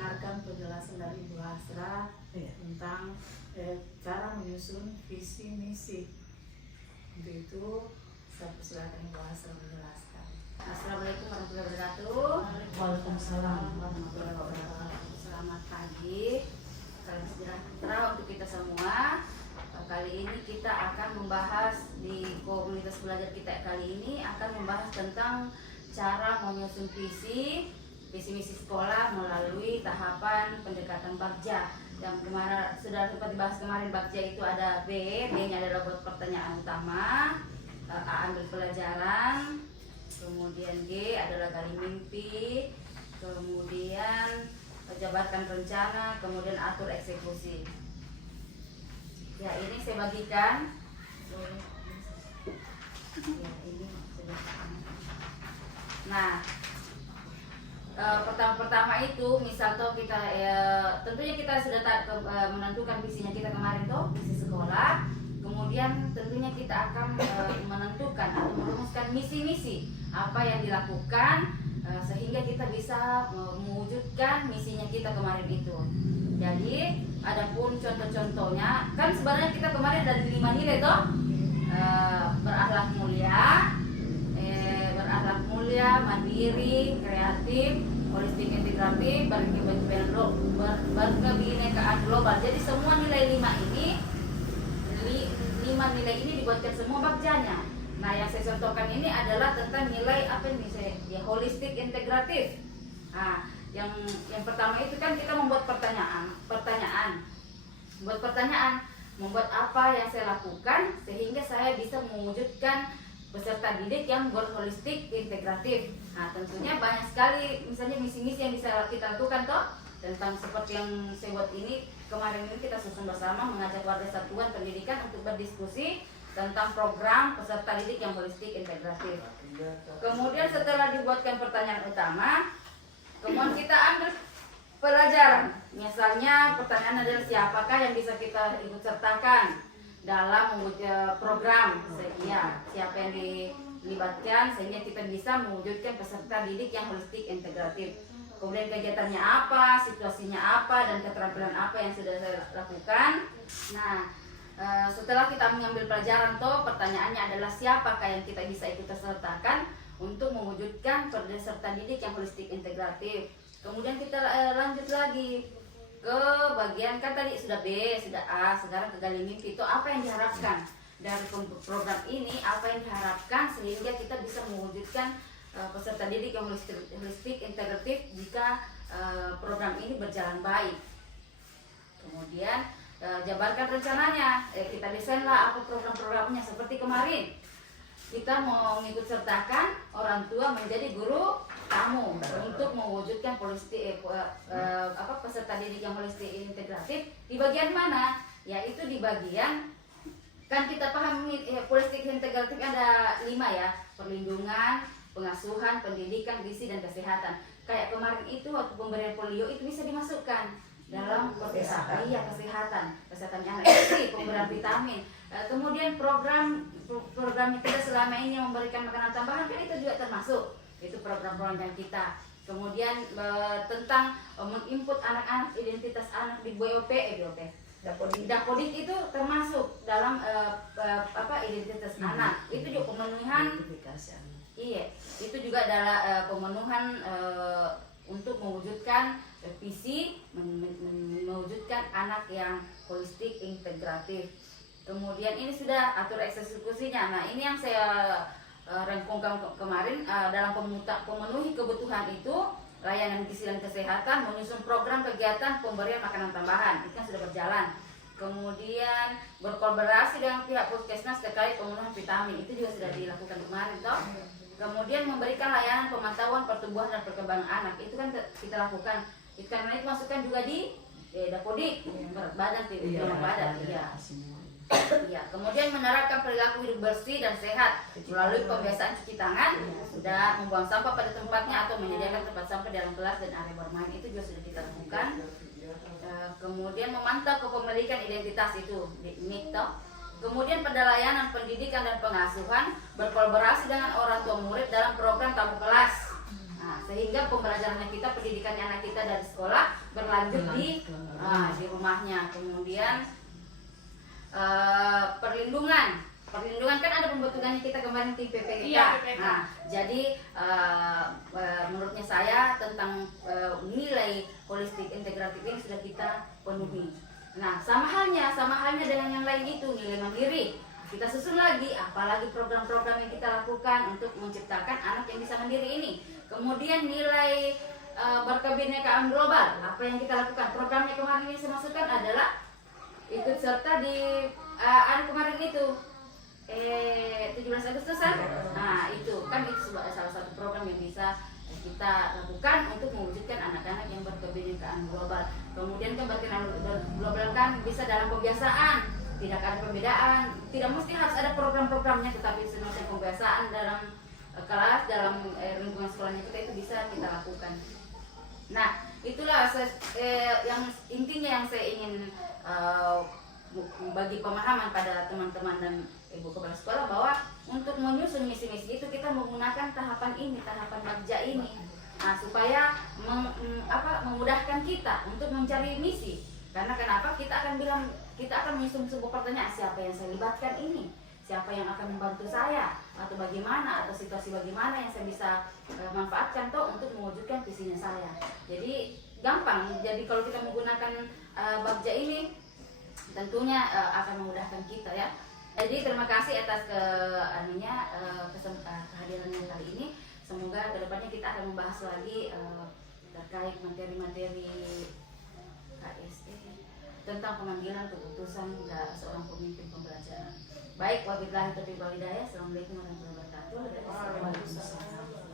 mendengarkan penjelasan dari Bu Hasra tentang cara menyusun visi misi. Untuk itu saya persilakan Bu Hasra menjelaskan. Assalamualaikum warahmatullahi wabarakatuh. Waalaikumsalam warahmatullahi wabarakatuh. Selamat pagi, salam sejahtera untuk kita semua. Kali ini kita akan membahas di komunitas belajar kita kali ini akan membahas tentang cara menyusun visi misi sekolah melalui tahapan pendekatan Bagja. Yang kemarin sudah sempat dibahas kemarin, Bagja itu ada B-nya adalah buat pertanyaan utama, A ambil pelajaran, kemudian G adalah gali mimpi, kemudian jabarkan rencana, kemudian atur eksekusi. Ya, ini saya bagikan. Ya, ini nah, pertama itu misal toh kita tentunya kita sudah menentukan visinya kita kemarin toh, visi sekolah. Kemudian tentunya kita akan menentukan atau merumuskan misi-misi apa yang dilakukan sehingga kita bisa mewujudkan misinya kita kemarin itu. Jadi adapun contoh-contohnya kan sebenarnya kita kemarin dari 5 nilai toh, berakhlak mulia, mandiri, kreatif, holistik integratif, berkebinekaan global. Jadi semua nilai 5 nilai ini dibuatkan semua bagjanya. Nah, yang saya contohkan ini adalah tentang nilai apa ini ya, holistik integratif. Nah, yang pertama itu kan kita membuat pertanyaan, membuat apa yang saya lakukan sehingga saya bisa mewujudkan peserta didik yang berholistik integratif. Nah, tentunya banyak sekali misalnya misi-misi yang bisa kita lakukan toh, tentang seperti yang saya buat ini kemarin ini kita susun bersama mengajak warga satuan pendidikan untuk berdiskusi tentang program peserta didik yang holistik integratif. Kemudian setelah dibuatkan pertanyaan utama, kemudian kita ambil pelajaran. Misalnya pertanyaan adalah siapakah yang bisa kita ikut sertakan dalam mewujudkan program, siapa yang dilibatkan sehingga kita bisa mewujudkan peserta didik yang holistik integratif. Kemudian kegiatannya apa, situasinya apa, dan keterampilan apa yang sudah saya lakukan. Nah, setelah kita mengambil pelajaran toh, pertanyaannya adalah siapakah yang kita bisa ikut sertakan untuk mewujudkan peserta didik yang holistik integratif. Kemudian kita lanjut lagi ke bagian, kan tadi sudah B, sudah A, sekarang ke gali mimpi. Itu apa yang diharapkan dari program ini, apa yang diharapkan sehingga kita bisa mewujudkan peserta didik yang holistik integratif jika program ini berjalan baik. Kemudian jabarkan rencananya, kita desainlah apa program-programnya. Seperti kemarin kita mau mengikut sertakan orang tua menjadi guru tamu untuk mewujudkan peserta didik yang holistik integratif. Di bagian mana? Yaitu di bagian, kan kita pahami holistik integratif ada 5 ya, perlindungan, pengasuhan, pendidikan, gizi, dan kesehatan. Kayak kemarin itu waktu pemberian polio itu bisa dimasukkan dalam kesehatan anak itu, pemberian vitamin. Kemudian program kita selama ini yang memberikan makanan tambahan kan itu juga termasuk, itu program-program kita. Kemudian tentang menginput anak-anak, identitas anak di BOP, Dapodik itu termasuk dalam identitas anak. Itu juga pemenuhan. Iya, itu juga adalah pemenuhan untuk mewujudkan visi, mewujudkan anak yang holistik integratif. Kemudian ini sudah atur eksekusinya. Nah, ini yang saya rangkumkan kemarin dalam pemenuhi kebutuhan itu, layanan gizi dan kesehatan, menyusun program kegiatan pemberian makanan tambahan, itu kan sudah berjalan. Kemudian berkolaborasi dengan pihak puskesmas terkait pemenuhan vitamin, itu juga sudah dilakukan kemarin toh. Kemudian memberikan layanan pemantauan pertumbuhan dan perkembangan anak, itu kan kita lakukan. Itu karena itu masukkan juga di Dapodik, berat badan, badan. Ya, kemudian menerapkan perilaku hidup bersih dan sehat melalui pembiasaan cuci tangan, sudah membuang sampah pada tempatnya atau menyediakan tempat sampah dalam kelas dan area bermain, itu juga sudah kita lakukan. Kemudian memantau kepemilikan identitas itu NIK. Kemudian pada layanan pendidikan dan pengasuhan, berkolaborasi dengan orang tua murid dalam program tamu kelas. Nah, sehingga pembelajarannya kita, pendidikannya anak kita dari sekolah berlanjut di rumahnya. Kemudian perlindungan kan ada pembentukannya kita kemarin tim PPK. Iya, PPK. Nah, jadi menurutnya saya tentang nilai holistik integratif ini sudah kita penuhi. Nah, sama halnya dengan yang lain itu, nilai mandiri. Kita susun lagi, apalagi program-program yang kita lakukan untuk menciptakan anak yang bisa mandiri ini. Kemudian nilai berkebinekaan global, apa yang kita lakukan. Programnya kemarin ini saya masukkan adalah ikut serta di kemarin itu 17 Agustusan. Nah, itu kan itu salah satu program yang bisa kita lakukan untuk mewujudkan anak-anak yang berkebinekaan global. Kemudian kan berkebinekaan global kan bisa dalam kebiasaan, tidak ada perbedaan, tidak mesti harus ada program-programnya, tetapi semacam kebiasaan dalam kelas, dalam lingkungan sekolahnya kita itu bisa kita lakukan. Nah, itulah yang intinya yang saya ingin bagi pemahaman pada teman-teman dan ibu kepala sekolah, bahwa untuk menyusun misi-misi itu kita menggunakan tahapan bagja ini. Nah, supaya memudahkan kita untuk mencari misi. Karena kenapa? Kita akan menyusun sebuah pertanyaan, siapa yang saya libatkan ini? Siapa yang akan membantu saya? Atau bagaimana? Atau situasi bagaimana yang saya bisa manfaatkan untuk mewujudkan visinya saya. Jadi gampang. Jadi kalau kita menggunakan bagja ini tentunya akan memudahkan kita ya. Jadi terima kasih atas kehadirannya kali ini. Semoga kedepannya kita akan membahas lagi terkait materi-materi KSE tentang pemanggilan keputusan seorang pemimpin pembelajaran. Baik, wabillahi taufiq wal hidayah. Assalamualaikum warahmatullahi wabarakatuh. Waalaikumsalam.